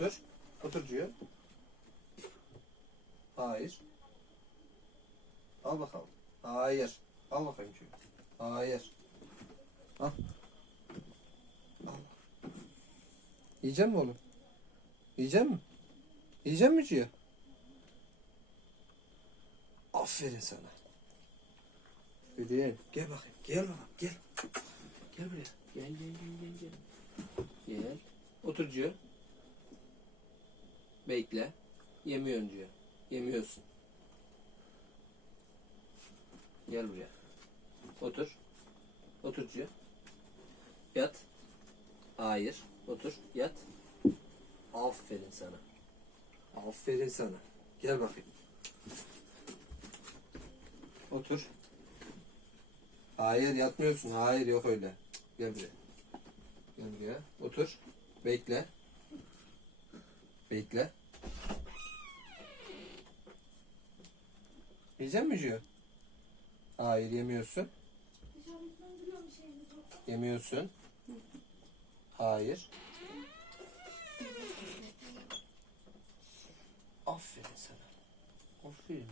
Otur. Otur diyor. Hayır. Al bakalım. Hayır. Al bakayım diyor. Hayır. Al. Al. Yiyecek mi oğlum? Yiyecek mi? Yiyecek mi diyor? Aferin sana. Aferin. Gel bakayım. Gel bakalım. Gel. Gel buraya. Gel gel gel gel gel. Gel. Otur diyor. Bekle. Yemiyorsun diyor. Yemiyorsun. Gel buraya. Otur. Otur diyor. Yat. Hayır. Otur. Yat. Aferin sana. Aferin sana. Gel bakayım. Otur. Hayır yatmıyorsun. Hayır yok öyle. Gel buraya. Gel buraya. Otur. Bekle. Bekle. Yiyecek mi Jüyo? Hayır yemiyorsun. Yemiyorsun. Hayır. Aferin sana. Aferin.